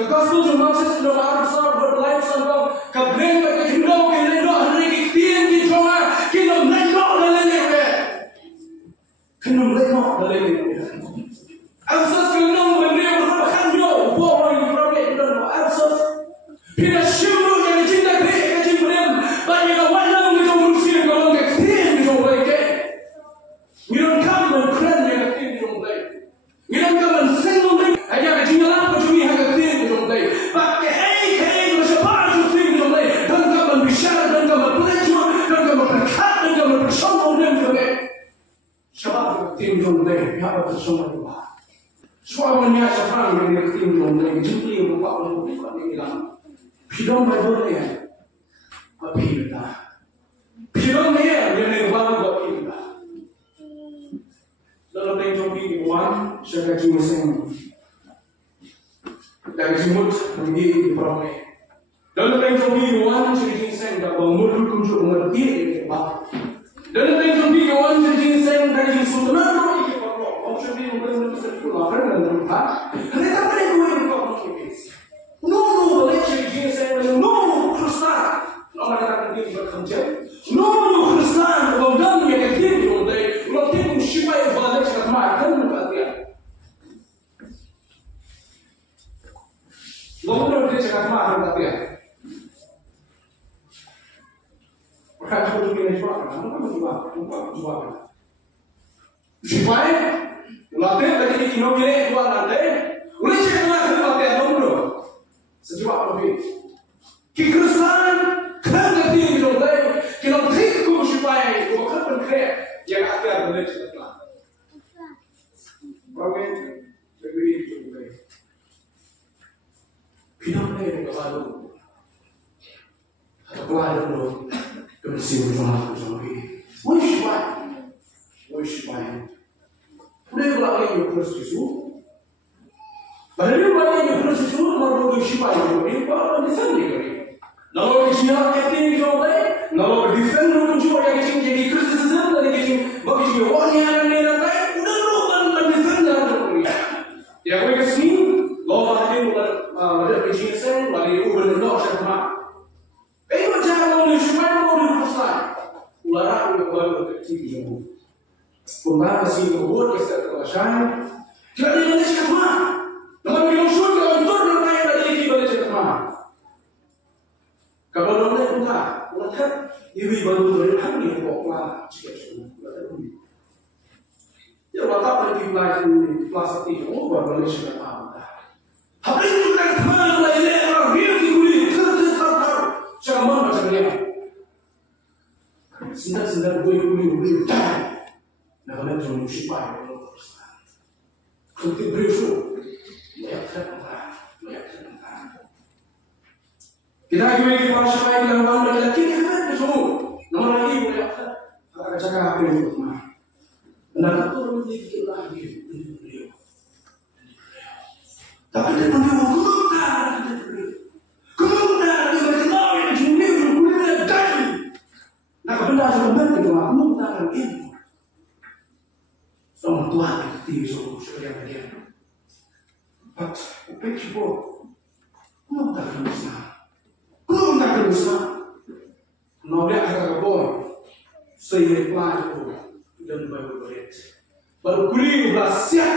The gospel of Moses no arsa berlife sangkau kabren bagi hidup kita hidup hari kita kita kita menok dalam ini, kita menok dalam ini. Asas kita memberi berbahan jo, bawa ini problem dan asas kita semua yang cinta kita cinta bagi kawan kita manusia kalau kita kita mereka, kita come and friend yang kita mereka, kita come and sing mereka, aja kita jalan pergi yang kita pakai hey bersebar tu tinggi oleh dan kamu bicara dan kamu belajar dan kamu berkat dan kamu bersama dengan mereka. Siapa tinggi oleh siapa bersama juga. Suaminya siapa yang tinggi oleh jadi lupa oleh bukan hilang. Hidup berdoa apa kita? Hidup ni yang lupa apa kita? Dalam tengok Wan saya cuma dari semut pergi peroleh. Dalam tengok Wan jadi sen dah bangun kunjung mengerti apa. Dalam tengok Wan jadi sen dari sultan itu perlu. Option dia mungkin itu sekolah dan tempat. Mereka boleh buat itu. No boleh jadi sen no Kristen. Orang kata dia berkerja. No Kristen. Orang yang kecil itu dia. Orang tu siapa yang balik sekarang makan berarti. Lalu dia cakap macam apa ya? Bukan cuma kita jual, bukan jual. Supaya ulatnya lagi di Indonesia jual nanti, ulah cakap macam apa ya? Lalu sejual lebih. Kekerasan kerana dia di Indonesia, kita tidak supaya bukan berkreat yang akan berlaku setelah. Bagai lebih juga. Hidup ni kalau ada dulu, kemesti berjuang ini. Worship. Boleh berlaku yang Kristus. Padahal berlaku yang Kristus, mahu worship ini. Kalau disandi kali. Kalau kita kini kita kalau defend orang juga yang kita jadi Kristus dan kita bagi dia orang yang ni nanti, udah lupa tentang defend orang. Ya kau kesini. Law hari ada kejisan, hari ubah nak siapa? Itu jangan orang supaya orang berusaha. Ulara orang baru kecil jauh. Pernah masih berbuat kesalahan. Kita tidak siapa. Namun kita sudah untuk orang yang ada di bawah siapa. Kalau orang itu tak, orang kan ibu baru berhak ni bawa jika semua. Ya, orang tak pergi belajar plastik, orang baru boleh siapa. Apa itu kan teman lainnya orang dia dibuli terus cara mana macam ni? Senang buli dah. Nak kena jom siapa yang terus. Kalau kita berusaha, banyak. Kita lagi para siapa yang dalam kita kita semua. Nama lagi banyak. Akan cakap apa yang itu? Nak turun sedikit lagi. Tapi dia punya kemudian dia beritahu yang jumlah kuliah dan nak benda sebenarnya itu kemudian itu sama Tuhan itu sesuatu yang dia. But people kemudian berusaha. Nabi akan boy saya reply itu dan baru kuliah bersiap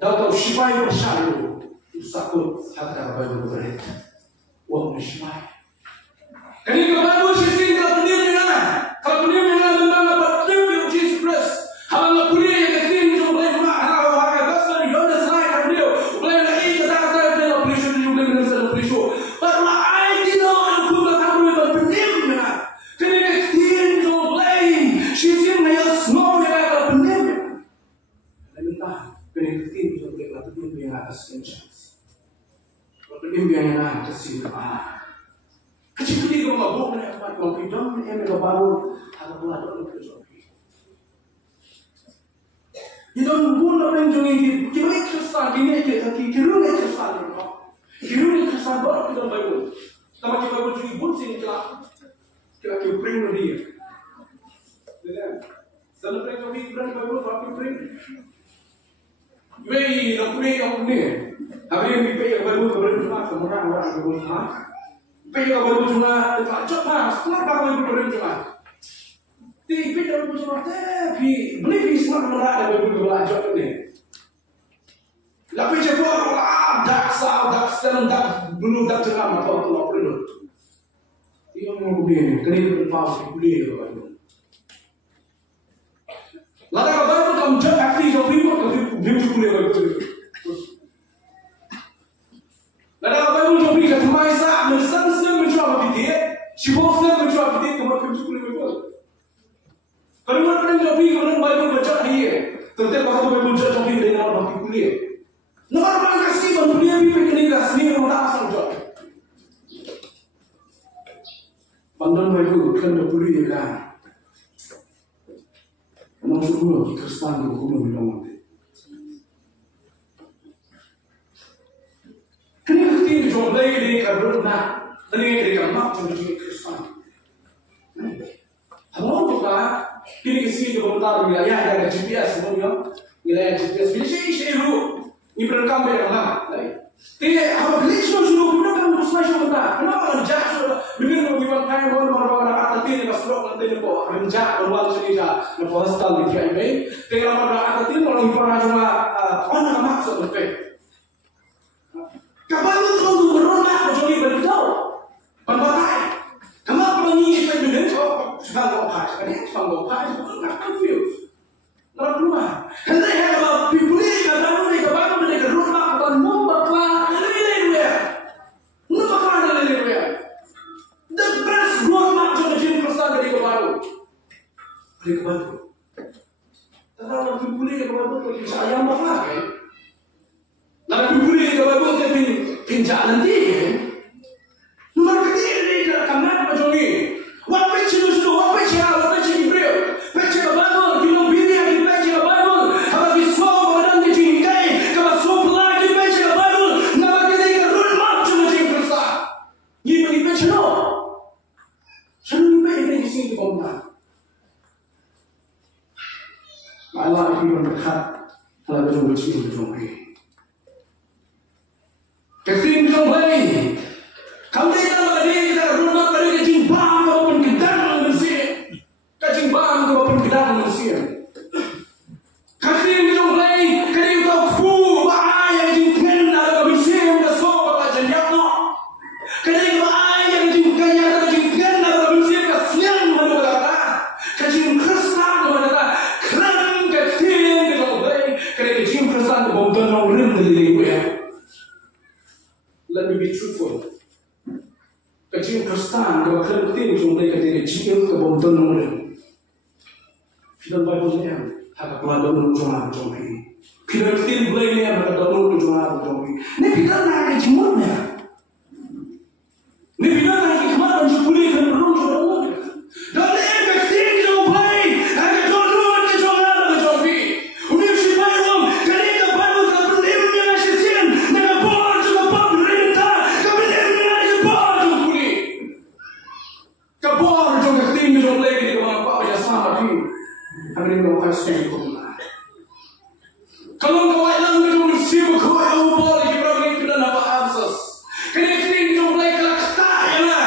dapat siapa bersyarat. Sakut harta baru berat. Wah musibah. Kini kebaru sisi kalau dia mana? Kalau dia mana tentang apa dia Jesus Christ. Kalau kuliah yang kecil itu boleh mahal harga besar dia selai kan dia. Boleh lagi kata-kata dia operation juga dengan operation. But I did not put the camera on penyemnya. Kini kecil itu boleh sisi yang semua yang ada penyemnya. Entah kini kecil itu boleh lah penyemnya atas kencang. Impian yang kecil kecil ni kalau mabuk ni apa kalau kita ni kalau baru ada pula ada kerja. Kita pun orang yang kita Kristen ini kita Kristen baru kita Bible. Sama kita Bible juga pun sini kita bring dia. Dengan celebrate kami Bible tapi bring. Wei nak bring apa ni? Hari ini kita Bible kepada berbuat Pergi ke Bible cuma cepat mas, kenapa kau Bible beri cuma? Tapi Bible cuma tapi beli semua merah ada Bible belajar ni. Lalu cepat dak dan dak belum dak cakap apa tu apa dulu. Ia mau beli, kena berpau beli tu kan. Lalu kalau Bible kamu cakap aktif jauh Bible beli Bible. Lalu kalau Bible jauh beli kat rumah Isa, mensan menjual bidit, sibuknya menjual bidit kemudian cukup Bible. Kalau mana jauh beli kemudian Bible baca dia, tetapi waktu Bible jauh beli dengan orang bagi kuliah. Normal kasih bantunya Bible kini kasih orang tak asal jauh. Pandan Bible kena kuliah kan. Maksud gua Kristen gua bilang nanti. Kenapa kita jual lagi karena ini kita mak jadi Kristen. Halau juga kini kesini juga bentar wilayah ada GPS semuanya wilayah GPS ini ini berekam berapa? Tidak apa beli sudah kan musnah sudah. Kenapa menjak sudah? Begini bagaimana kaya orang kata tidak masuk nanti ni po menjak orang sini dah ni po hostel di KIB. Tidak orang kata tidak orang pernah cuma orang maksud betul. Kapan itu tu berona macam ni beritahu. Penbatai. Kamu penyanyi pendek sudah ngopas. Kan sudah ngopas itu nak confuse. Nak keluar. Hendak apa people ni kadang mereka baru mereka rumah bukan membakar lelewia. Membakar lelewia. The best roadmap to the gym Kristen dari kebaru. Dari kebaru. Tetapi people ni kebaru tu saya bakar kan. Lalu people ni kebaru tu pinjak nanti kan. Nomor ketiga ni kamar macam ni. What page you do? What page you? What page you bring? Page kebaru kita bini lagi page kebaru. Apa kisah orang di tingkai? Kalau soal lagi page kebaru. Nama kita ini roadmap to the gym Kristen. Ini bagi page no. Sampai ini sini kompak. Allah itu berkat kalau berjumpa cium berjumpa. Ketika berjumpa, kami tidak ada kita rumah pada kejimbang maupun kedang bersih, kejimbang maupun kedang bersih. Ketika berjumpa, ketika ku bahaya kejimbang ada bersih ada sobat ada jatuh. Ketika bahaya kejimbang ada kejimbang ada bersih kasihan mana kata, kejimbang Kristen mana kata, kerana ketika berjumpa, ketika kejimbang Kristen kebantuan orang dari dia. Let me be truthful. Kecil Kristen kalau kerja jumlah ketika jiwa kebantuan orang. Film Bible ni agak pelajari orang jumlah ini. Film kecil boleh ni agak pelajari jumlah ini. Ni film nak jumlah. Ni film nak kemana jumlah kan orang jumlah. Dan ni kecil jumlah agak jumlah jumlah. Uni siapa yang kerja Bible tak boleh menyelesaikan dengan boleh juga pemerintah tak boleh menyelesaikan boleh. Kabur juga tim jumlah lagi di bawah apa yang sama ni. Kami melakukan sesuatu. Kalau kau hilang dengan sibuk kau yang boleh kita beri kita nama akses. Kini tim jumlah kalau kata ya lah,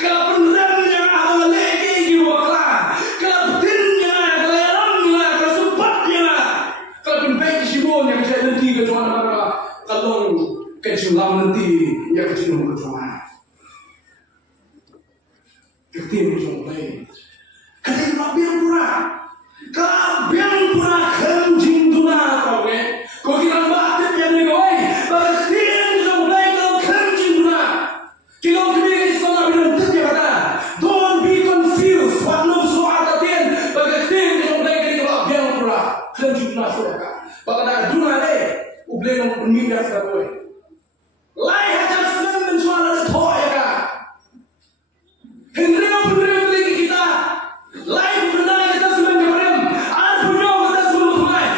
kalau penerangnya ada lagi di bawah, kalau betinnya, kalau yarangnya, kalau sebabnya, kalau penbaik sibuk yang saya nanti kecuali apa, kalau kecuali nanti yang kecuali kecuali. Tim jumlah. Ketika biar pura kenjing tuna kau ni, kau kira batin yang ni kau ni, batin jumlah kau kenjing tuna. Kalau kini sana bilang dia kata, don't be confused, waktu soal batin, batin jumlah kau biar pura kenjing tuna sudah. Bagai tuna ni, ubleh nak berminyak sekali. Lai hajar senang menjual ada toy kan. Henry mau beri kita, lai benar kita senang kemarin. Aku punya kita semua kemai.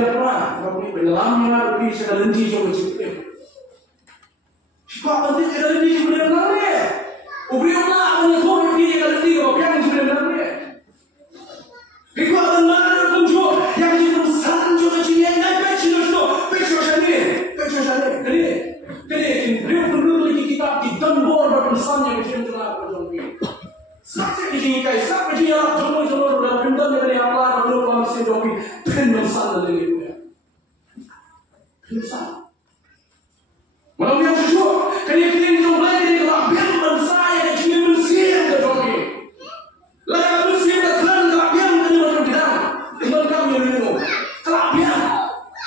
Benar pernah, kami dalamnya lebih sekali lagi coba cerita. Siapa nanti sekali lagi benar ni? Ubri Allah menyebut lagi sekali lagi apa yang benar ni? Kita benar kunjung yang kita sanjung macam ni, pecah ni. Kini benar lagi kita di dambor berpesannya macam tu lah macam ni. Sakit ni kai, sakit ni lah jomol dah pintar ni Allah lalu masih joki penusan lagi ni. Penusan. Malam yang sesuatu, kini jom lagi ni kalau biar bersaya kini bersih ke joki. Lalu bersih terang kalau biar ni macam kita, dengan kami ni no. Kalau biar,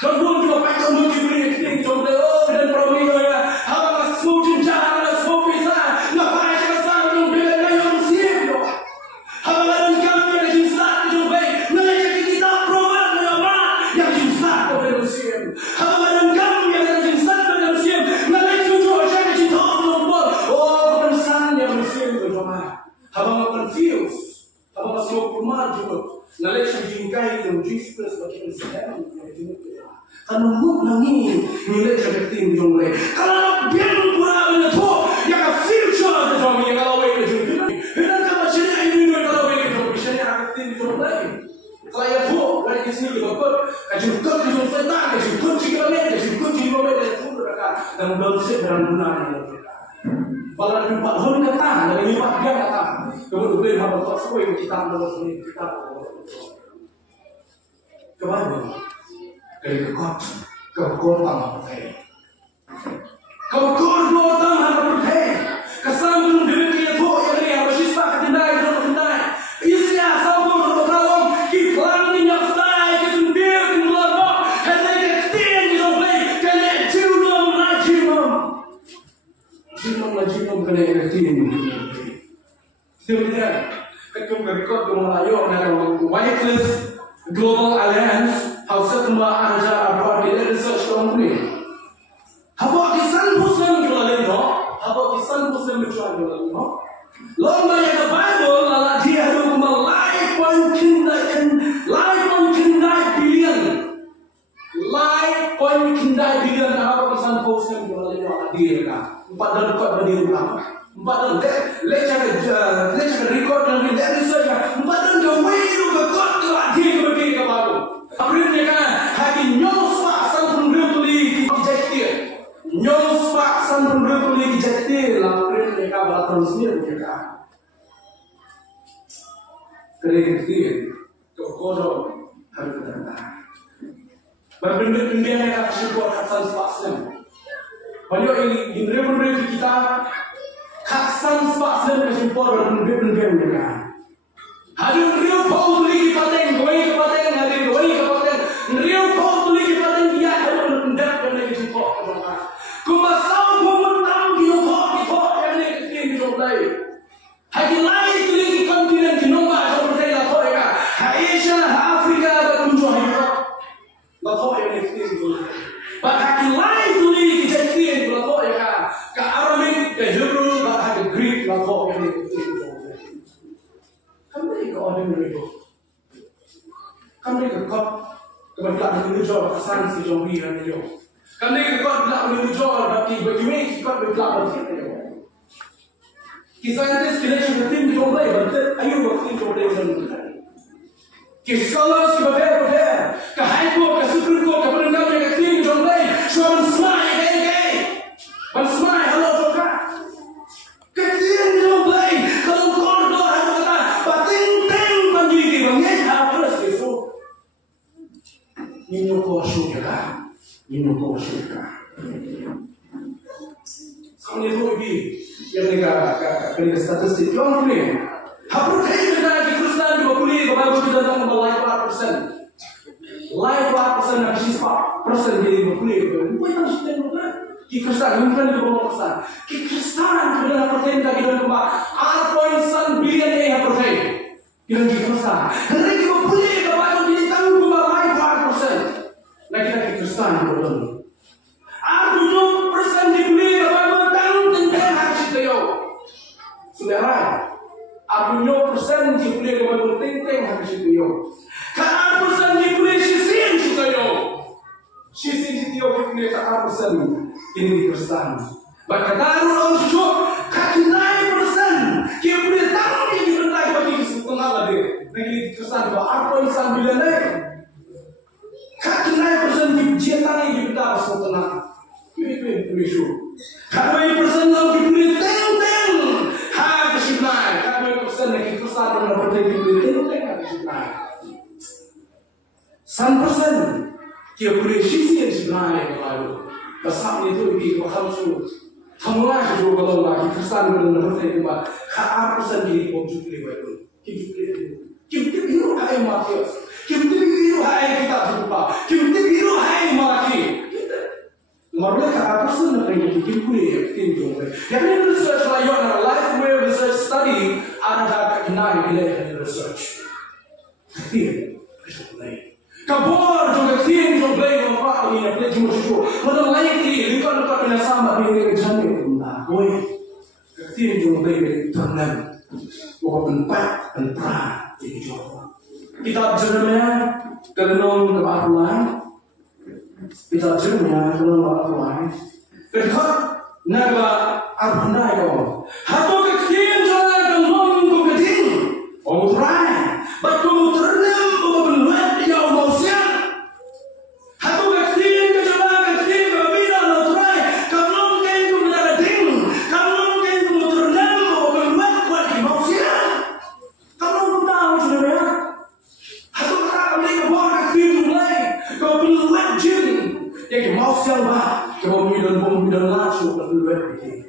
dan belum juga pakai untuk diberi kini jom lagi dan promi ya. Apa semua cinta, semua bisa, nak pakai cakap sama jom bila kaya bersih tu. Apa dan kami yang cinta jom baik, nak jadi kita program apa yang cinta tu bersih. Apa dan kami yang cinta bersih, nak jadi jujur saya cinta belum pun. Oh perasaan yang bersih tu jom. Apa confused, apa semua kumar juga. Nak jadi jingkai tu Jesus sebagai Tuhan. Kalau muk ni nilai seperti jom le. Kalau biar kurang ni tu, yang future tu jom yang kalau boleh jom. Hendak apa syariah ini kalau boleh jom, syariah seperti jom lagi. Kalau yang tu, orang di sini berkata, kajut jom setan, kajut jom ni, kajut jom ni, tu mereka dan bersih dalam benar ni. Kalau ada 4 hari datang, dari 4 dia datang, kemudian apa tak sesuai kita menurut kita. Kemana? Kekot, kekot apa percaya? Kekot datang apa percaya? Kesambung diri itu yang ni harus ispak kendai, kendai. Isya sambung bertawang, kiklan ni nyaftai, kesendir kumulama, hendak ketien di doblai, kena jinom la jinom kena ketien. Sebenarnya, ketum kekot kumulayo dengan wireless Global Alliance. Hausa kembang aja abroad di research company. Haba kisan Muslim jualan no, haba kisan Muslim jualan no. Lomba yang Bible lala dia ada kumala life point kindai billion haba kisan Muslim jualan no dia kan. 4 dan record berdiri lama. 4 dan lecture record dan research 4 dan gawe lu record dia berdiri ke baru. Akhirnya kan hari nyospak sang pendiri dijadikan nyospak sang pendiri dijadikan lalu mereka berlatih sendiri mereka kerja kokodo harus datang berbenda-benda yang akan buat hasan spasem banyak ini pendiri kita hasan spasem kasih buat berbenda-benda mereka hari real public paten goi paten hari goi paten real public paten dia ada mendak dan lagi cukup orang kumasau kumunam gitu yang ni gitu lagi hari lain lagi kontinen di nomor seperti lah kau ya Asia Afrika berkunjung hidup lah kau yang ni gitu but hari lain lagi jadi lah kau ya ke Arabic ke Hebrew bah hari Greek lah kau yang ni gitu kami ke ordinary itu, kami ke kau kebetulan menuju kesan si jombi yang itu, kami ke kau kebetulan menuju bagi kau kebetulan berarti itu. Kisah ini sekalian seperti di jombi berarti ayu waktu jombi berarti. Kisah seperti ke haiku ke suku ke penendam yang kecil jombi, cuma semai gay, semai halo joka, kecil jombi kalau kau Inyo ko syurga. Kami lagi yang mereka statistik yang ni. Hapur kayu mereka di Kristen juga boleh bawa kita datang live 4%. Live 4% yang sisa persen jadi boleh. Bukan Kristen juga. Di Kristen mungkin juga Kristen. Di Kristen kita persen lagi dan kembali 8.9 billion yang persen. Kita di Kristen. Mereka juga boleh bawa kita tanggung live 4%. Lagi Kristen juga. Aku 2% dibeli bawa tanggung tentang hak kita. Saudara, aku 2% dibeli bawa tentang hak kita. Kalau 2% dibeli sisi kita. eu que está passando em Kristen. Bahkan orang cucuk kaki 9% que beritahu yang dibentak bagi setengah lagi. Negeri Kristen bahawa apa insan bila naik kaki 9% di jentang yang dibentak setengah. Ini isu. Kaki 9% lagi beritahu hak kesimpulan. Kaki 9% negeri Kristen yang beritahu hak kesimpulan. 1% que boleh sisi yang sebenarnya kalau pasal itu di makam semua juga kalau lagi Kristen benar-benar terima hak sendiri pun juga lewat kita biru hai mati kita biru hai kita terlupa kita biru hai mati marulah hak sendiri kita boleh tinjau yang ini research lain life where research study ada kenal bila research kecil lain kabur juga kecil juga lain apa ini apa cuma cucu mana lain ini bukan bukan sama dengan jangan Oi, kecil juga baik tenang, bukan empat entah jadi jawab. Kita Jeremia kelenong kebaruan, kita Jeremia kelenong kebaruan. Ketika naga arbanda yo, hatu kecil juga kelenong kecil, omutrai, betul ternem bukan luat dia omosian. Hatu kecil juga kecil berbeda omutrai, kelenong yang mau siapa, kalau minum langsung terluar ini.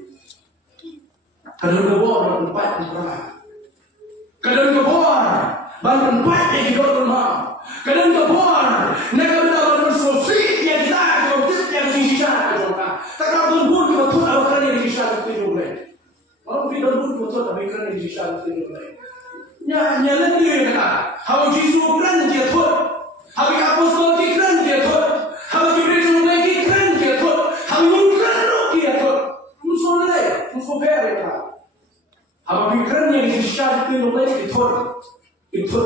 Kalau kebor empat perang, kalau kebor bangun empat yang hidup rumah, kalau kebor negara dalam bersofi yang kita kalau yang sisa kita, tak kalau tuan kita tuan awak yang sisa kita boleh, kalau kita tuan kita awak yang sisa kita boleh. Nyala dia kita, hawa Yesus keren dia tuan, hawa apostol keren dia tuan. Hawa Jibril lagi keren dia tu, hawa keren dia tu, musuh leh, musuh pergi kita. Hawa keren yang disyarat itu leh itu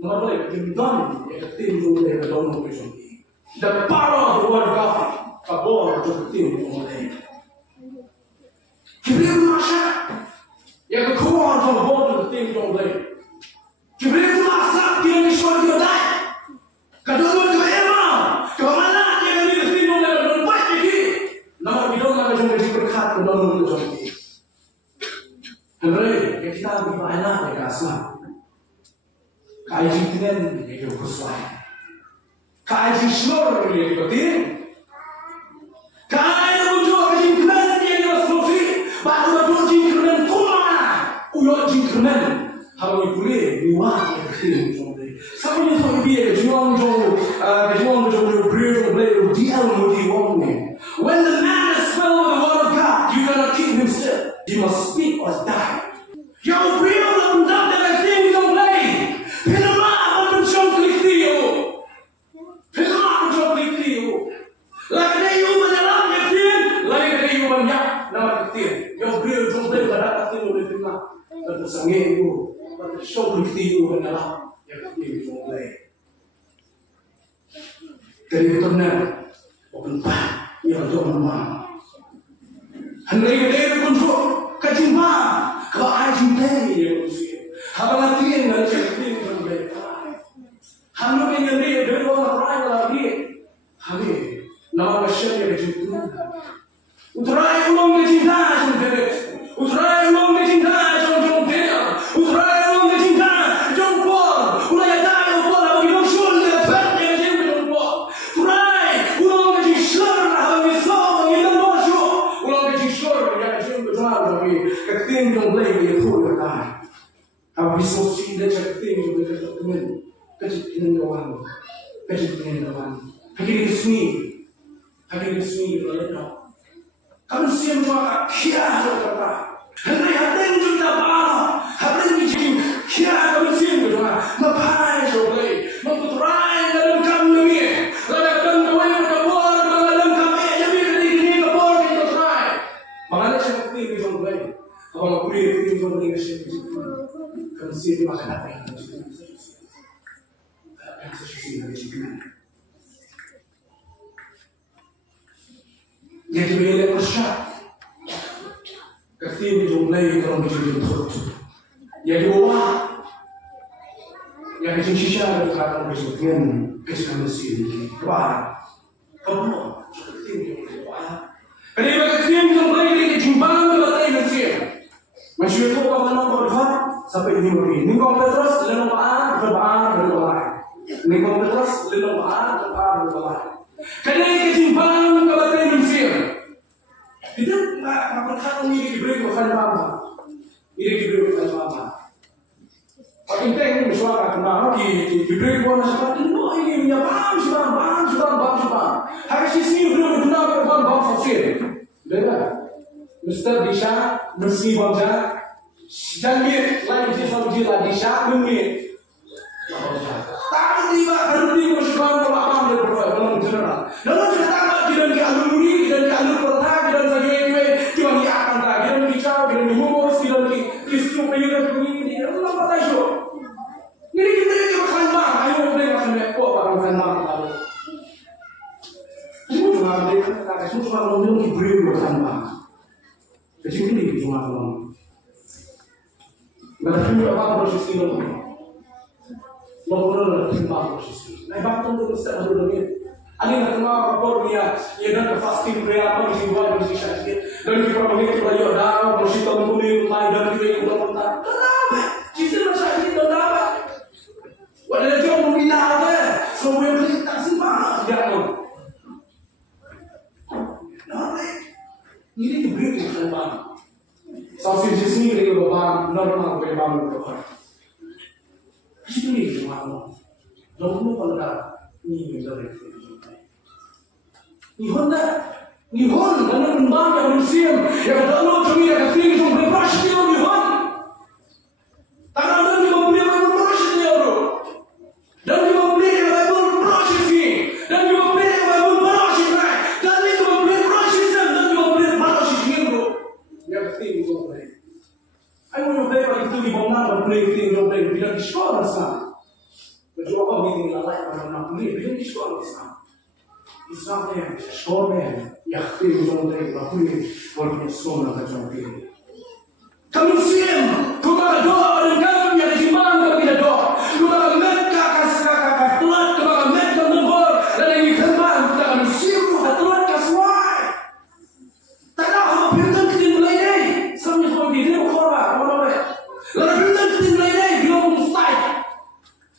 nama leh dimdon yang tim leh dalam operasi. The power of the word of God, kabur untuk tim leh. Jibril masya, yang kuat untuk kabur tim leh. Jibril masya dia nisbah dia dah, kadang Henry, kita berbahagia dengan Islam. Kaji dengan yang berkuasa. Kaji semua yang berkuasa. Kaji muncul kaji dengan yang berkuasa. Baru muncul kaji dengan kumana. Uyok kaji dengan. Kalau boleh, luar yang berkuasa. Sama yang tu dia juang beliau dia mudi wongnya. When the man is filled with the word of God, you cannot keep him still. You must speak or die. Yang beliau dalam dengan things of lain. Kenapa aku mencoba itu? Kenapa aku mencoba itu? Lagi dia you mendalam kecil, lagi dia you banyak nama kecil. Yang beliau jumpa pada kecil oleh Tuhan. Dan sangat itu, pada show itu mendalam yang kecil jumpa. Dari benar, bukan yang tu mana. Henry dia pun tu kacimba, kau ajin dia pun sih. Habang nanti yang cakap dia pun baik. Hamu yang dia orang lagi, hamu nama masyarakat yang itu. Utrai uang kecinta jombe, utrai uang kecinta jombe, utrai uang kecinta jombe. Ulai ada uang bagi musuh dia terjadi jombe jombe. Utrai uang kecinta habis so yang musuh, uang kecinta yang jombe jombe. Keting jombe itu ada. Habis so dia keting jombe keting. Kecil orang, kecil orang. Hari ini seni boleh tak? Kamu siapa kia berapa? Henry hati juga apa? Hati ini jadi kia kamu siapa juga? Mapai juga, memputerai dalam kami ni. Lalu dalam kami berkabur dalam kami, jadi ini kabur kita terai. Mengalir siapa ini juga? Kalau aku ini juga dengan siapa juga? Kamu siapa makan apa yang juga? yang dibeli persyak, ketim jumlah kalau menjadi betul, yang diubah, yang kecil-kecil berkata bersekian kecil mesin, wah, kamu ketim jumlah, kerana ketim jumlah ini kejimbang berbagai mesin, macam itu kawan orang berfak sampai ini begini, ni kau terus leluhur berbahan, ni kau terus leluhur berbahan. Kerana kejimbang berbagai mesin. Itu makan ini diberi makan mama. Ini diberi makan mama. Pakai teng suara kenal diberi makan siapa? No ini punya bang. Hari sini belum guna bang fosil. Dengar. Mister Disha mesti bangsa. Jangan lain sisa jila Disha mungkin. Tak tiba hari ini musibah pelakang dia berbuat dalam general. Dalam cerita kita di alumni dan di alumni pertama dan sebagainya kita di akan tak kita di cakap kita di humus kita di isu penyudah ini itu apa tak itu? Ini kita ini makan bang, ayo kita makan lekor makan bang lalu. Semua cuma mereka tak semua cuma orang yang diberi makan bang. Jadi ini cuma orang. Mereka tidak apa proses ini. Lalu timbang proses. Naik bangtung tu mesti ada lagi. Ada nak kenal rapor dia. Ia dah fasting prayer apa mesti buat mesti syariat. Dan kita pergi ke baju dah mesti tahu kulit mai dan kita yang ulang tahun. Kenapa? Kisah masa ini kenapa? Wadah dia mau bina apa? Semua yang kita simpan dia tu. Nanti ini diberi kesan. Sausage sini dia bawa normal berbagai macam. Ini cuma orang. Lalu kalau ni menjadi Nihon karena pembang yang musim yang dalam kami yang tinggi som berpas dia Nihon. Tangan dia boleh berpas dia bro. Dan dia boleh berpas ini. Dan dia boleh berpas ini. Dan dia boleh berpas ini. Dan dia boleh berpas ini bro. Yang tinggi som boleh. Ayo boleh itu di bawah boleh tinggi som boleh bila di sekolah sana. Berjuang begini lalai orang boleh bila di sekolah sana. Islam yang sekolah yang tinggal di Bahrain, orang sekolah macam ini. Kami siap, kita doa dan kami yang dimandu kita doa. Kita mereka kasih telat, kita mereka nombor dan ini kembali kita kami siap, kita telat kasih. Tak ada apa pintar kita mulai ni, sambil kau kita berkorban, apa apa. Lalu pintar kita mulai ni, dia pun mustahil.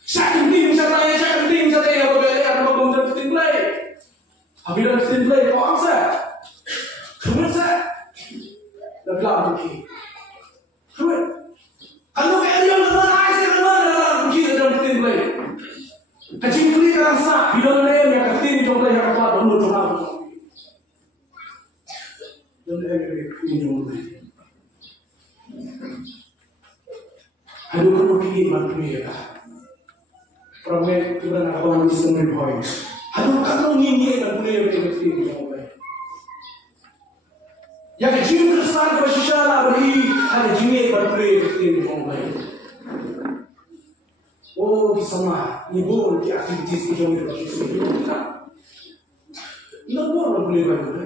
Saya penting, apa bela, apa benda kita mulai. Apabila kita mulai kau angsa, kemudian dah gelap lagi. Kemudian, kalau kita yang benar, saya benar dalam kita dalam kita mulai. Kecil kali kerasa, bila mulai yang kita ini mulai yang kelak dulu cuma. Dan ini mulai. Aduh kamu kini mati ya. Promet kita nak kawan Islam boy. Aduh kalau ini nak boleh berarti boleh. Yang kecil Kristen bersyarat beri ada jimat berarti boleh. Oh di sana ibu di aktivitas itu yang berarti tidak boleh berarti.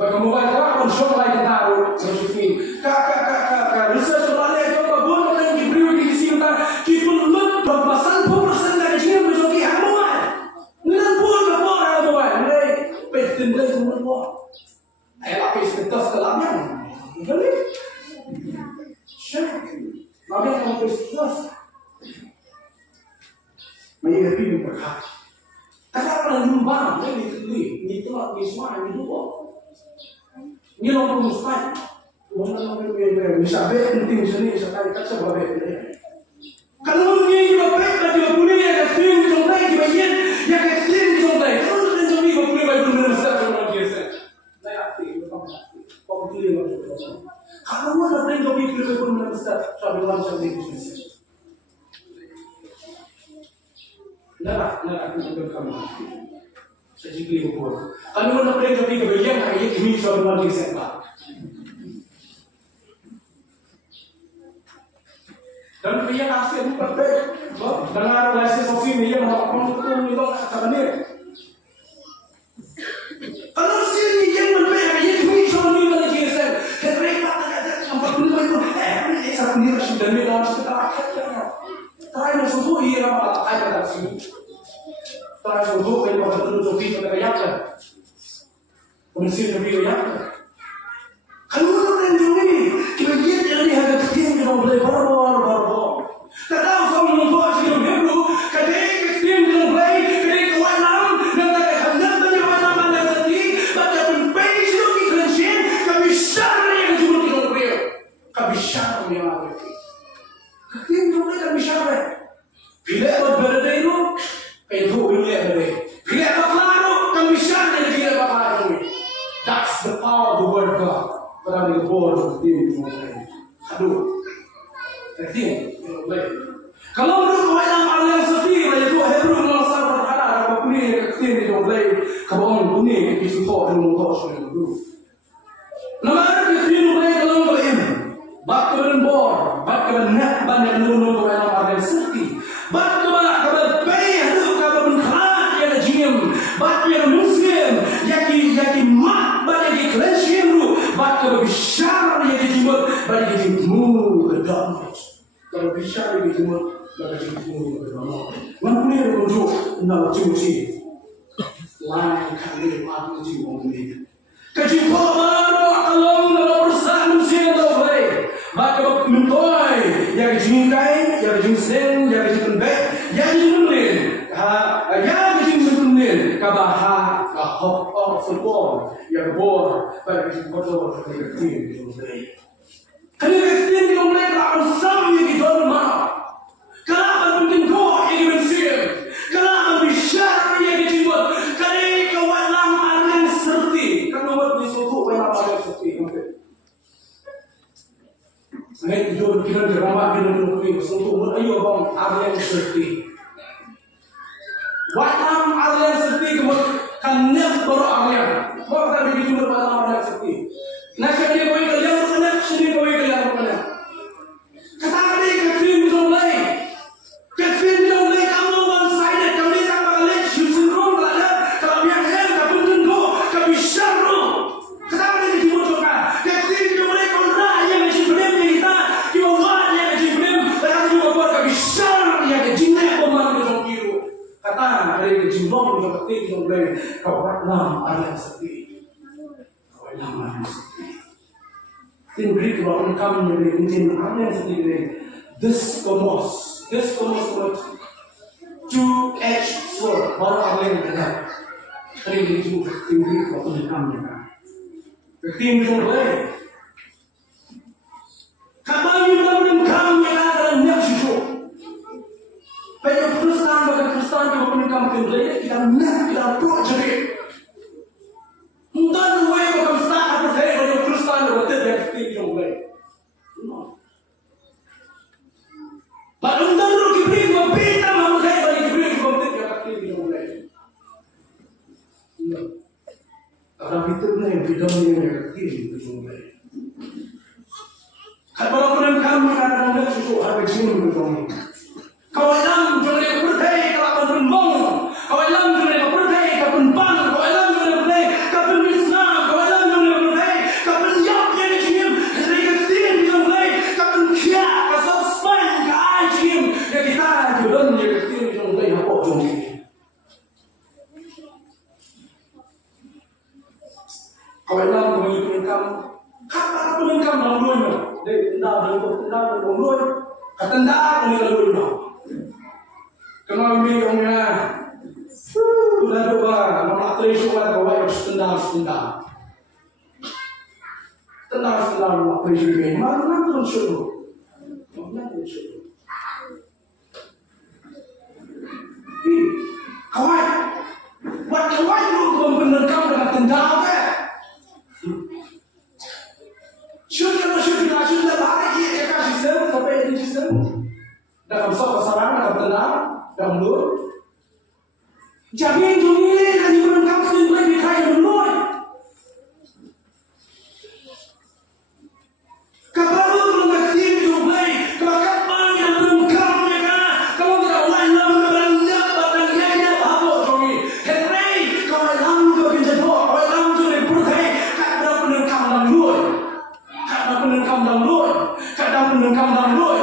Bagaimana mobile phone shop lain taruh berarti kakak research balik itu apa boleh yang diberi di sini kita belum berpasan persen dari jimat berarti Timlay semua buat. Ayah lapis kertas ke labian. Boleh. Syek. Labian lapis kertas. Mereka pilih berkat. Tak ada nyumbang. Ini telah semua ini dua. Ini orang mustahil. Orang bisa bed penting sini sekali tak sebab bed. Kalau ini juga bed dan dia boleh yang kecil di sana dibayar yang kecil di sana. Kalau dia jadi boleh bayar benar saja orang biasa. Saya aktif, kau pilih macam. Kalau mana benda kau pilih benar saja, saya macam ni bisnes. Nak aku berkamu. Saya pilih buat. Kalau mana benda kau pilih bayar, saya ini saya macam ni saja. Dan dia nasib berbeza. Dengan lisensi sosial dia melakukan itu sebenarnya. Kalau Demi dalam sekitar akhirnya. Terakhir suatu ia malah kaya kat sini. Terakhir suatu ia malah terus pergi ke kaya. Mesti pergi kaya. Kalau orang ini kita lihat dari harga kecil kita boleh baru. Tahu sama membuat sih dulu. Kadang kecil kita boleh kadang kawalan nanti hendak menyewa mana sendiri. Baca pun pensi lagi kalian kami syar yang cuma kita boleh. Kami syar yang ada. Kecil kita kami syar. Bila berbeda itu, itu boleh berbeda. Bila baklaru kami syar yang bila baklaru. That's the power of the word God. Berada di bawah tim mulai. Aduh, kecil mulai. Kalau menurut wayang Allah seperti itu, Hebrew masa berhala apa pun ini kecil mulai. Kawan ini itu kau yang mengkau sudah dulu. Nama kecil mulai kalau mulai. Bakal bor, bakal nak banyak nunu wayang Allah seperti. Bakal bayar tu kalau berkelat yang jim, bakal Muslim, yaki mat banyak Kristian lu. Bakal bisyar yang dijemput bagi dijemput ke dalam. Kalau bisyar yang dijemput bagi dijemput ke dalam. Mana yang berunjuk nak cuci lain kali aku dijemput ini. Kejemput baru alam dalam perusahaan manusia dah boleh. Bakal mentoy yang dijingkai, yang dijingsen, yang dijingkai, yang dijingulin, yang dijingulin kabaha kahok football yang bor bagi football dari tim dimulai. Kerana tim dimulai lawan sam yang didorma. Kalau mungkin kau yang bersiap, kalau bisyar yang dijemput, kalau kawalan alim serti, kalau buat disuruh orang alim serti. Saya jujur kita diramah kita dulu untuk ayo bang alim serti. Watam alim serti kemudian kanak berakhir. Bapak tadi dijumpa pada alim serti. Nasi dia kau ikan berkenak, sini kau ikan berkenak. Kata tadi kefin mulai, kamu one sided, kami tak balik, syukur berada. Kalau yang lain tak pun tentu, kami syaru. Kata tadi dijumpa juga, kefin mulai kau dah yang dijumpa kita, kita buat yang dijumpa, dan juga buat kami syar yang dijumpa pemain dalam biru. Kata dari dijumpa juga kefin mulai kau buat nam alim serti, kau nam alim serti. Tim Greek bahkan kami menjadi tim alim serti ini. This komos buat 2H sword baru alim kita. Hari ini tim Greek bahkan kami kan. Tim mulai. Kami benar-benar kami adalah nafsu. Baik Kristen bahkan Kristen juga pun kami mulai kita nak kita buat jadi. Entah dua yang kami start apa saya kalau Kristen juga tidak tim mulai. Baru entah dulu kibri juga beta mahu saya bagi kibri juga tidak tim mulai. Orang itu pun yang tidak mengerti mulai. Kalau pun kami ada nafsu apa jiwa berdoa. Kau alam jangan berhenti kalau pun mong. Kau alam jangan berhenti kalau pun bang. Kau alam jangan berhenti kalau pun Islam. Kau alam jangan berhenti kalau pun yak yang dijim. Ketika tim yang mulai kalau pun kia kasar spine kaajim. Yang kita jualan yang tim yang mulai apa jombi. Kau alam mengirim kamu. Kata pun kamu lalunya. Dia tendang lalunya. Kata tendang lalunya. Kenal ini orangnya. Lalu bah, nama Tuhan kata bawa tendang. Tendang nama Tuhan. Mana Tuhan suruh? Kawan, buat kawan itu membenarkan dengan tendang ke? Sudah lari dia kasih sen sampai di sen. Dalam soal sarang dalam tendang dalam mulut. Jadi ini kan diberikan kesimpulan di kaya mulut. Kalau lu nak tim juga, kalau kapan yang berengkau mereka, kalau tidak wajib berendap dan dia apa jogi. Henry, kalau lam tu kita bawa, kalau lam tu dipercaya, kadang penengkam dalam mulut. Kadang penengkam dalam mulut.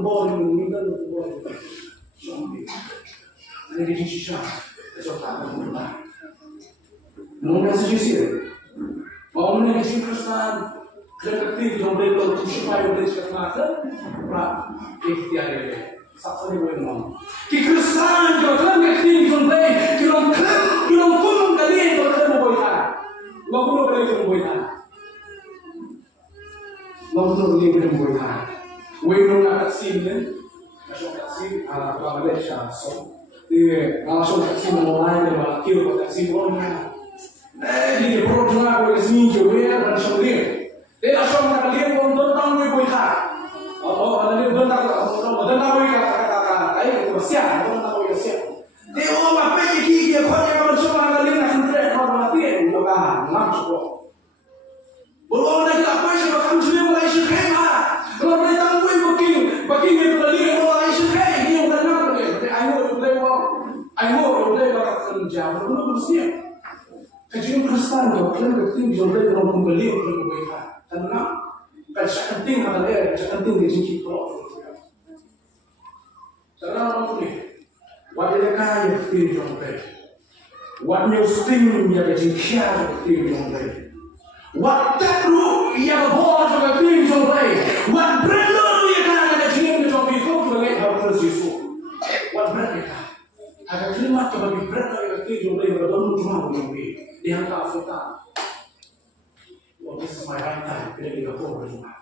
kembali meninggal kembali. Zombie. Ini di sisa. Kecoklatan mentah. Mungkin sejujurnya. Mau menaiki Kristen. Kerana jom bela supaya bela sekarang, pra ikhtiar ini, sahaja boleh ngomong. Kristen jom kerana jom bela, jom pun kali jom kerana boleh, ngomong boleh jom boleh, ngomong boleh jom boleh. Weno nak sim ni, masuk sim, kalau ada syarat, dia langsung sim online dia kira sim online. Dia program boleh sim juga, langsung dia. Dia langsung kalian pun tentang gue boleh. Oh, ada dia tentang gue kata-kata. Ayo siap, tentang gue siap. Dia apa pergi dia kau yang langsung kalian nak hendak orang mati, juga langsung. Belum lagi apa sih bahkan sudah mulai sekarang. Belum lagi tahu gue bagi kalian mulai sekarang. Dia udah nak dia. Ayo boleh bakal kerja. Belum siap. Kajian Kristen tu, kalian berarti jomble dalam kembali untuk kebaikan. Karena kerja penting adalah kerja penting di sini pro. Karena orang ni, wajib kaya berarti jomble. Wajib sting yang berjaya berarti jomble. Wajib teruk yang boleh berarti jomble. Wajib berdoa yang kaya berjaya jomble. Kau juga lihat hal tersebut. Wajib berdoa. Agar kelima kebagi berdoa berarti jomble berdoa cuma jomble. Dia tak Afrika. Waktu semai time tidak digabung berjumpa.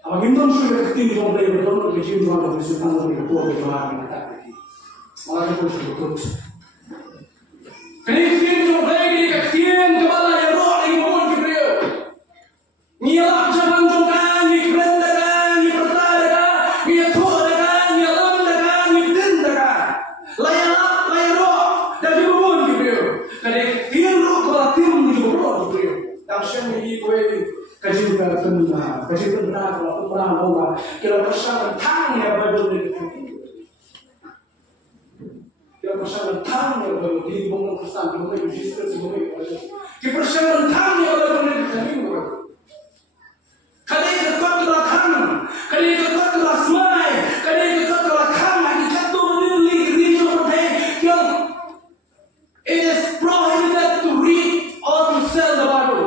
Apabila kita sudah ketinggi jom boleh berdoa kecil jom boleh bersukan boleh digabung berjumpa dengan tak lagi. Malah kita sudah betul. Ketinggi jom boleh dikatakan kepada yang roh lagi mohon kita. Niat jangan jomkan, ni kerendakan, ni pertadakan, ni tuadakan, ni alamdakan, ni dendakan. Layak roh dan dimohon kita. Kerana tiang roh kepada tiang juga roh kita. Tangshan ini kue kaji benar kalau pernah tahu kalau persoalan tang ya baru kita. Kalau persoalan tang ya baru di bawah Kristen, di bawah Yesus, di bawah Yesus. Kalau persoalan tang ya baru kita. Kalau kita katakan tang, kalau kita katakan smile, kalau kita katakan tang, hakikat tu menilai diri seperti yang it is prohibited to read or to sell the Bible.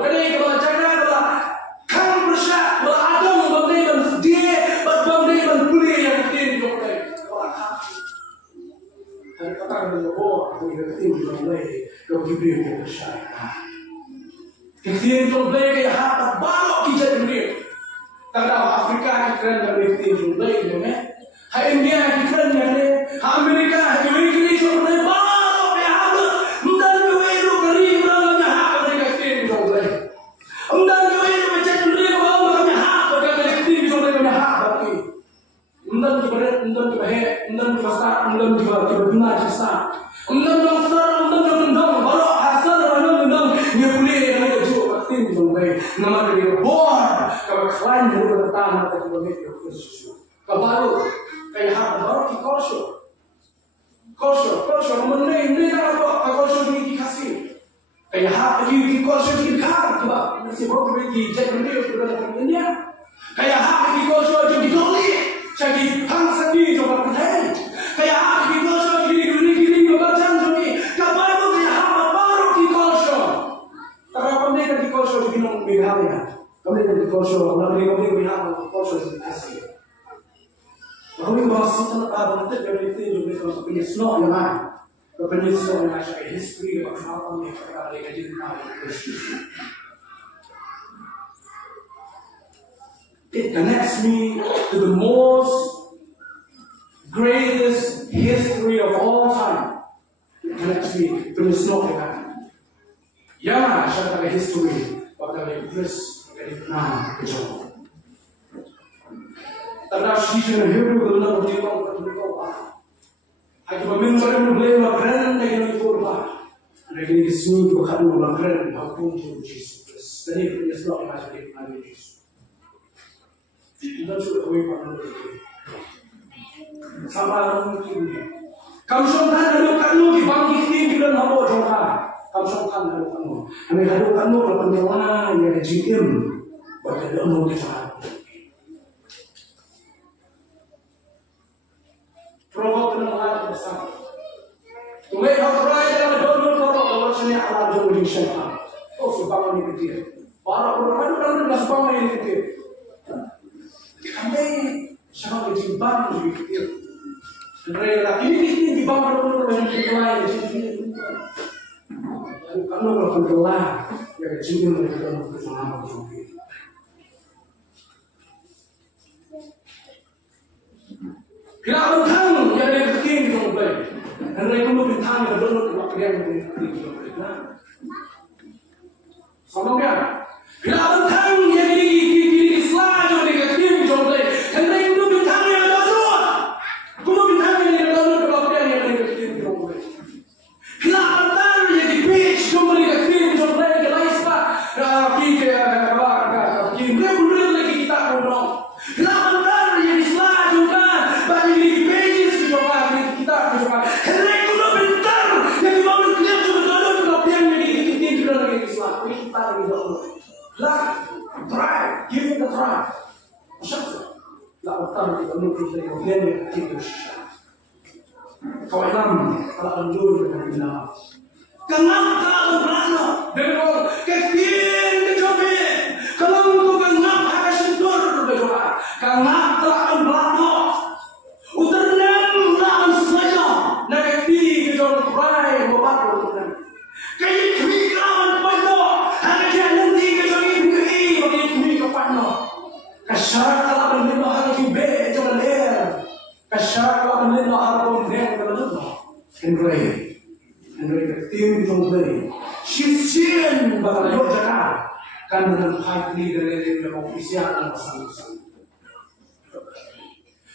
Ketika jomble ke hati baru kita jomble. Tentang Afrika kita dari ketika jomble jomble. Hai India kita jomble. Amerika kita jomble baru ke hati. Dan juga itu kali orang hati mereka ketika jomble. Dan juga itu macam jomble baru kami hati mereka ketika jomble kami hati. Dan juga sah, dan juga benar sah. Dan baru hasil orang dia boleh ada juga pasti jomble. Nama dia bor. Kalau klien dia bertanya tentang jomble itu, kalau kayak apa baru di kosho, mana ini apa kosho ini dikasih. Kayak apa di kosho di kar, coba masih baru di jalan dia berada di dunia. Kayak apa di kosho di doli, jadi bangsa di coba berhenti. Kayak apa di kosho di gini macam ni. Kalau kayak apa baru di kosho. Kalau mereka di kosho di minum bihalnya, kalau mereka di kosho, kalau mereka bihal di kosho di kasih. Kalau mereka bahasa tentang nanti dari itu juga punya snow yang mana, punya snow yang macam history macam apa mereka ada jadi It connects me to the most greatest history of all time. It connects me to the snow yang mana. Ya, saya ada history pada Inggris dari Vietnam ke Jawa. Tanda sejarah hidup dalam jiwa kita. Hanya memang boleh makan dengan itu lah. Lagi di sini bukan makan apapun Yesus Kristus. Jadi punya sebab macam ini ada Yesus. Kita sudah boleh makan itu. Sama mungkin. Kamu sudah ada kamu di bangkit ini dan apa juga. Kamu sudah ada kamu. Kami ada kamu kalau penyewa yang jikim. Bagaimana kita May hatry dalam dono kalau macamnya alam jauh di sana. Oh sebab ini kecil. Para orang kan dah sebab ini kecil. Kami sama kecil bang lebih kecil. Rela ini di bawah dono yang kecil lain kecil. Kalau orang kelar, ya kecil mereka bersama bersama. Kalau tang yang ada kecil di dalam dan mereka mungkin tang yang dono waktu yang kecil. Sama kan? Kalau tang yang di Islam yang ada kecil di dalam dan mereka mungkin tang yang dono, mungkin tang yang dono waktu yang ada kecil di dalam. Kalau tang yang di beach yang ada kecil di dalam kita boleh lagi kita konon. Kalau tang yang Islam juga bagi di pages juga kita juga. Henry kuno bentar yang mau kelihatan juga dulu kalau yang di juga lagi Islam. Kita lagi dulu. Lah, try, give it a try. Masyaallah. Lah utang kita mungkin kita yang kita sih. Kau enam kalau anjur dengan kita. Kenapa kalau berano? Dengan kekien kecobe. Kalau untuk kenapa harus sentur berdoa. Kenapa kalau berano? Utarnam lawan saya. Nakati kecobe berai membantu utarnam. Kayak kami lawan pano. Hanya nanti kecobe beri bagi kami ke pano. Kasar kalau menino hanya kube jangan leher. Kasar kalau menino hanya kube jangan leher. Henry ketim jomblay. Sisian bakal yo jaka kan dengan high leader dari ofisial dan pasang-pasang.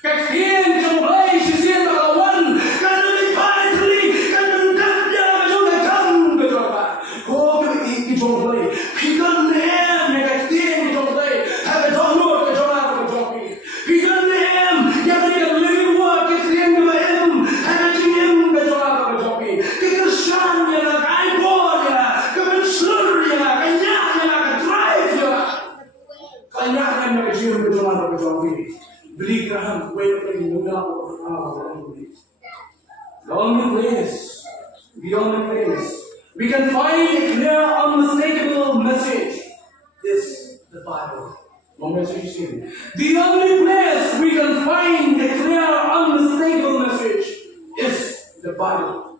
Ketim jomblay sisian bakal wan kan dengan high leader kan dengan dia juga kan betul. Kau ini jomblay. Pikan nem ketim jomblay. Have download ke jomblay jomblay. Pikan nem yang dia living work ketim ketem. Have jim ke jomblay. Kekesan yang agak ya, kebencian yang kenyang yang drive ya, kenyang yang kecil berjalan berjalan beli keraham kue lagi muda orang beli. The only place, we can find a clear, unmistakable message is the Bible. No message here. The only place we can find a clear, unmistakable message is the Bible.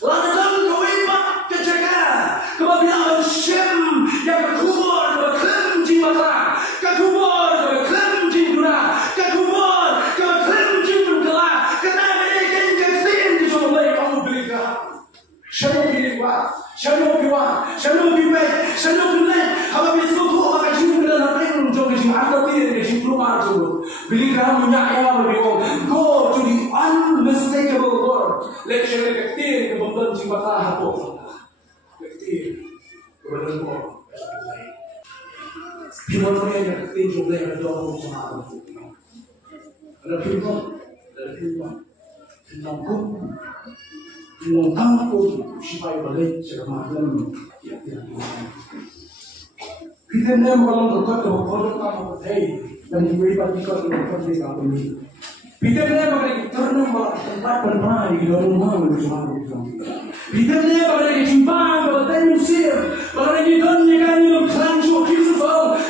Lantaran kau ibat kejaga, kebabilan Shem yang berkubur berklaim jiwa, kekubur berklaim jiwa, kekubur berklaim jiwa, kenapa mereka keklaim di jomblay kamu belikan? Shalom biwa, shalom baik, shalom baik. Apa besok tu apa jiwa dan apa yang jomblay jiwa ada tidak jiwa rumah jomblay. Belikan menyayang berbicara. Go to the unmistakable word. Lecture ketir kebetulan jiwa hapus. Ketir kebetulan word. Firman Tuhan yang ketir jomblay ada dua macam. Ada firman tentang takut supaya balik cermat ya tidak. Kita ni malam dekat tu kalau kamu tahu dan ibu-ibu kita dekat di kampung ini. Kita ni malam terus tempat bermain di dalam rumah bersama. Kita ni malam cimbang bertemu Mesir, malam ini dunia kan yang kelanju Yesus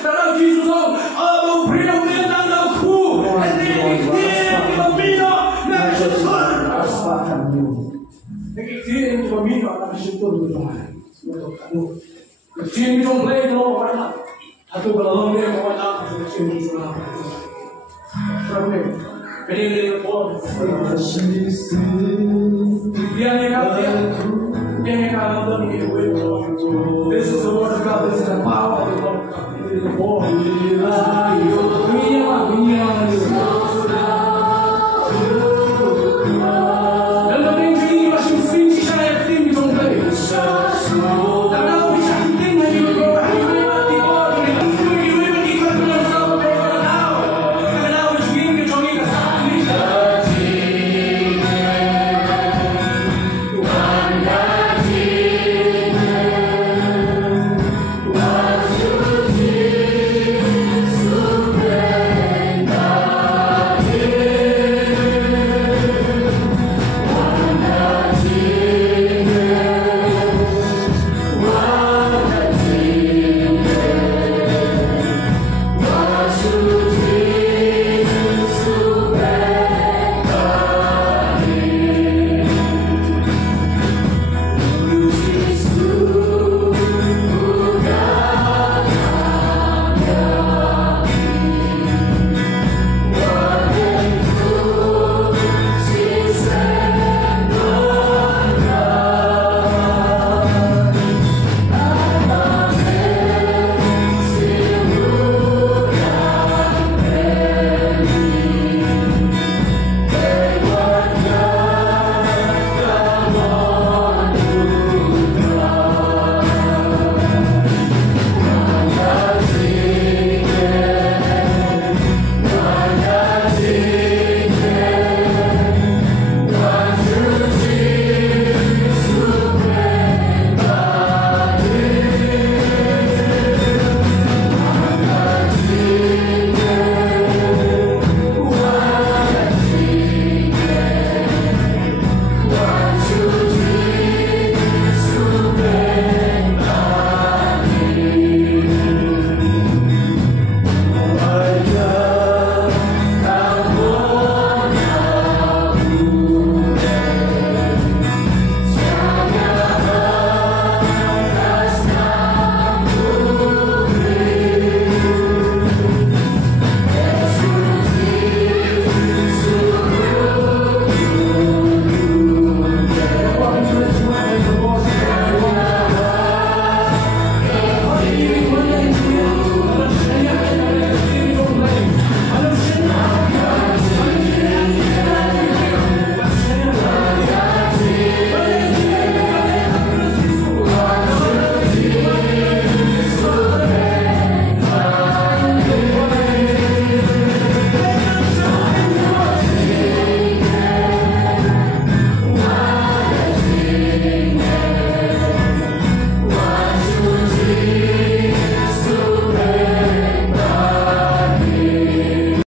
kalau Yesus abu beriau tentang aku, ini kita bina nak syukur asal Kecil itu minta nak syukur Tuhan. Kecil itu boleh mana? Atau kalau dia mana kecil itu mana? Sampai beri pon. Dia ni kalau ni this is the word of God. This is the power of God. Dunia.